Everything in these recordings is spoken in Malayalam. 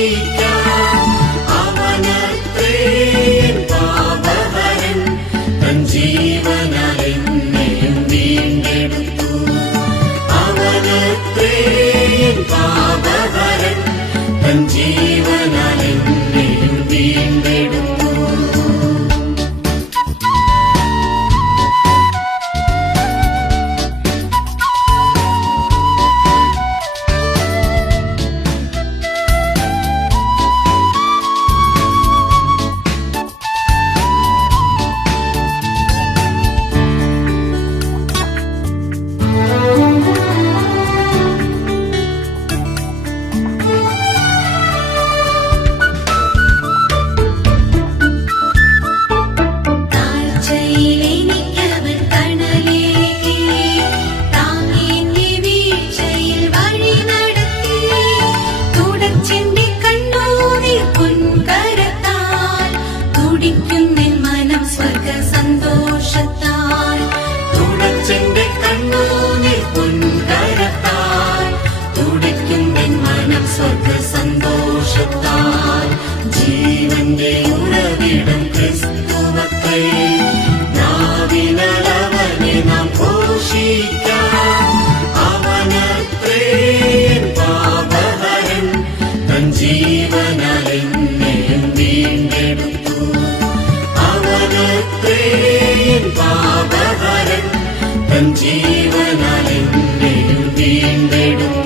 ഘോഷിക്കാം. അവനത്രേ എൻ പാപഹരൻ, തൻ ജീവനാൽ എന്നെയും വീണ്ടെടുത്തു. അവനത്രേ എൻ പാപഹരൻ, തൻ ജീവനാൽ എന്നെയും വീണ്ടെടുത്തു. ജീവന്റെ ഉറവിടം ക്രിസ്തുവത്രേ, നാവിനവനെ നാം ഘോഷിക്കാം. അവനത്രേ എൻ പാപഹരൻ, തൻ ജീവനാൽ എന്നെയും വീണ്ടെടുത്തു. അവനത്രേ എൻ പാപഹരൻ, തൻ ജീവനാൽ എന്നെയും വീണ്ടെടുത്തു.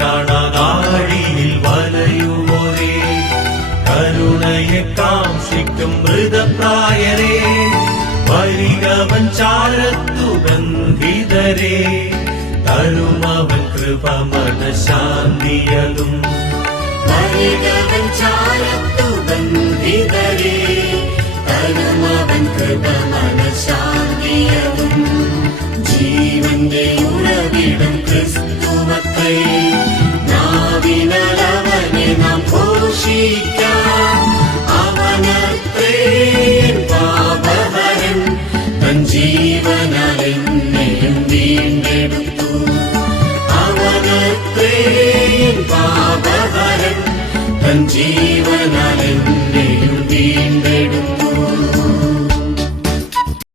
കാണാതാഴിയിൽ വലയുവോരേ, കരുണയെ കാംക്ഷിക്കും മൃതപ്രായരേ, വരികവൻ ചാരത്തു ബന്ധിതരേ, തരുമവൻ കൃപ മനഃശാന്തിയലും. വരികവൻ ചാരത്തു ബന്ധിതരേ, തരുമവൻ കൃപ മനഃശാന്തിയലും. ജീവന്റെ ഉറവിടം ക്രിസ്തുവത്രേ, നാവിനവനെ നാം ഘോഷിക്കാം. അവനത്രേ എൻ പാപഹരൻ, തൻ ജീവനാൽ എന്നെയും വീണ്ടെടുത്തു. അവനത്രേ എൻ പാപഹരൻ, തൻ ജീവനാൽ എന്നെ